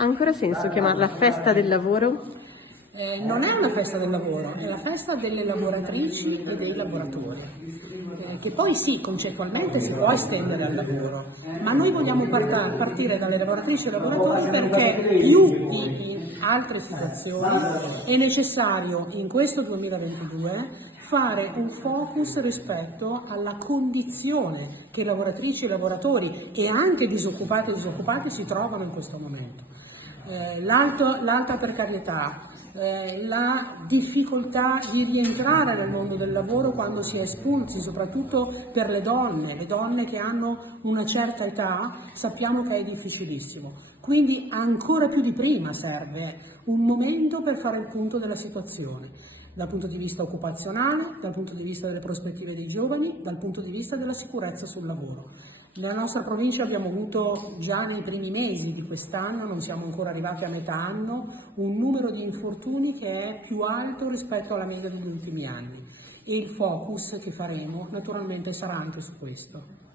Ha ancora senso chiamarla festa del lavoro? Non è una festa del lavoro, è la festa delle lavoratrici e dei lavoratori, che poi sì, concettualmente si può estendere al lavoro, ma noi vogliamo partire dalle lavoratrici e lavoratori perché più in altre situazioni è necessario in questo 2022 fare un focus rispetto alla condizione che lavoratrici e lavoratori e anche disoccupati e disoccupati si trovano in questo momento. L'alta precarietà, la difficoltà di rientrare nel mondo del lavoro quando si è espulsi, soprattutto per le donne che hanno una certa età, sappiamo che è difficilissimo. Quindi ancora più di prima serve un momento per fare il punto della situazione, dal punto di vista occupazionale, dal punto di vista delle prospettive dei giovani, dal punto di vista della sicurezza sul lavoro. Nella nostra provincia abbiamo avuto già nei primi mesi di quest'anno, non siamo ancora arrivati a metà anno, un numero di infortuni che è più alto rispetto alla media degli ultimi anni e il focus che faremo naturalmente sarà anche su questo.